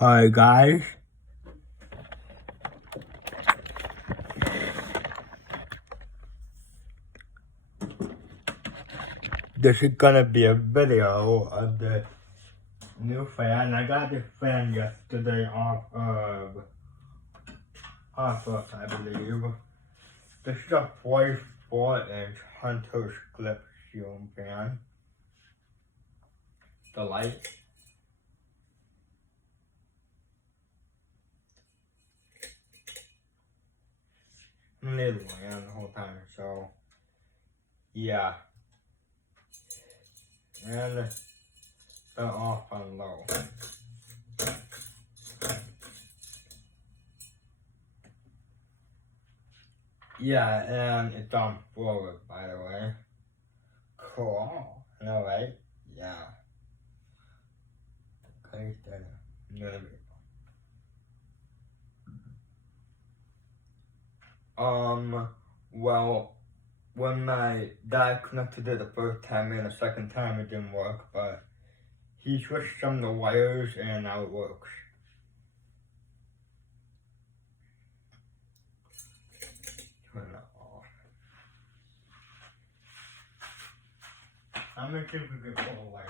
Hi guys, this is gonna be a video of the new fan. I got this fan yesterday off of I believe. This is a 44-inch Hunter Esclipse ceiling fan. The light. I'm leaving on the whole time, so yeah. And the off on low. Yeah, and it's on forward, by the way. Cool. No, right? Yeah. Okay, then well, when my dad connected it the first time and the second time it didn't work, but he switched some of the wires and now it works. Turn it off. I'm gonna see if we can pull a light.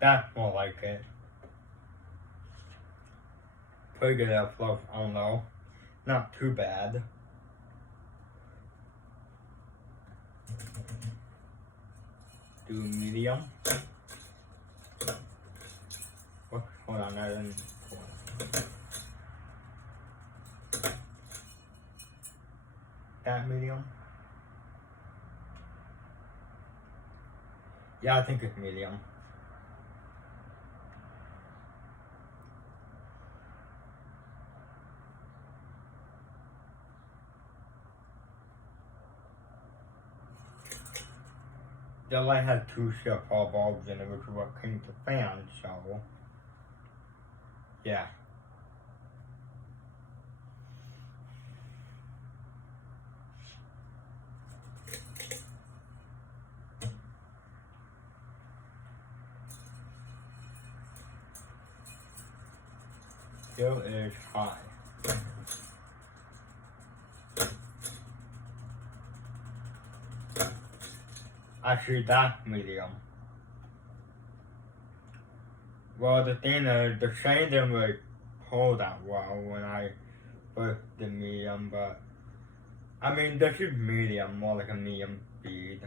That's more like it. Pretty good airflow, I don't know. Not too bad. Do medium. Oh, hold on, I didn't. That medium. Yeah, I think it's medium. The light had two shell bulbs in it, which is what came to fan, so yeah. Still is high. Actually, that's medium. Well, the thing is, the chain didn't really pull that well when I first did medium, but I mean, this is medium, more like a medium speed.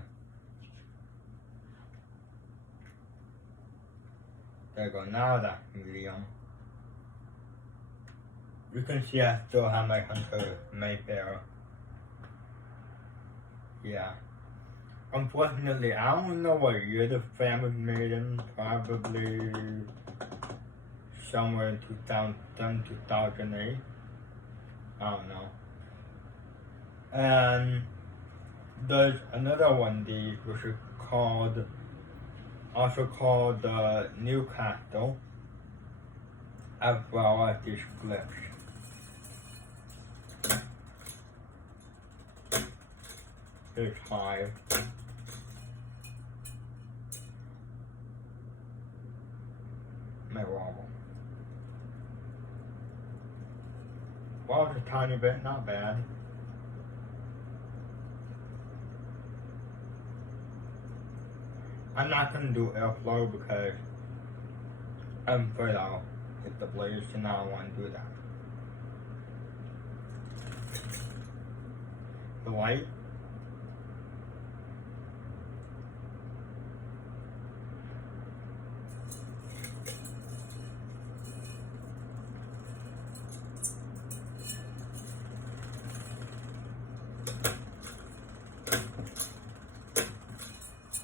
There you go, now that's medium. You can see I still have my Hunter Mayfair. Yeah. Unfortunately, I don't know what year the fan was made in. Probably somewhere in 2007, 2008. I don't know. And there's another one, which is also called the Newcastle, as well as the Esclipse. It's high. May wobble. Well, it's a tiny bit, not bad. I'm not gonna do airflow because I'm afraid I'll hit the blaze, and I don't want to do that. The light.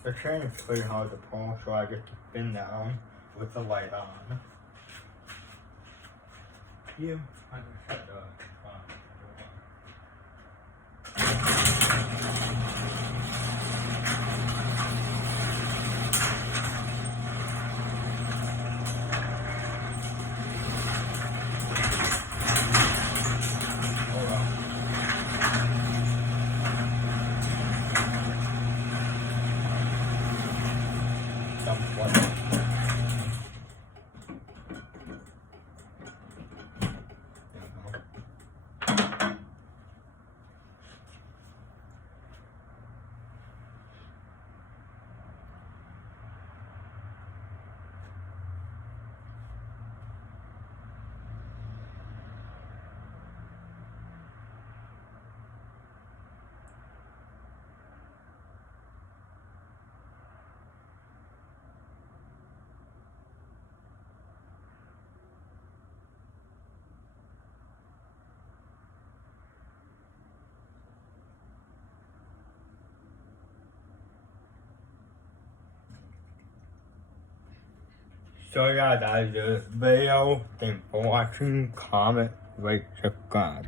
The chain is pretty hard to pull, so I get to spin down with the light on. Yeah, I can shut the So yeah, that is the video. Thanks for watching. Comment, rate, subscribe.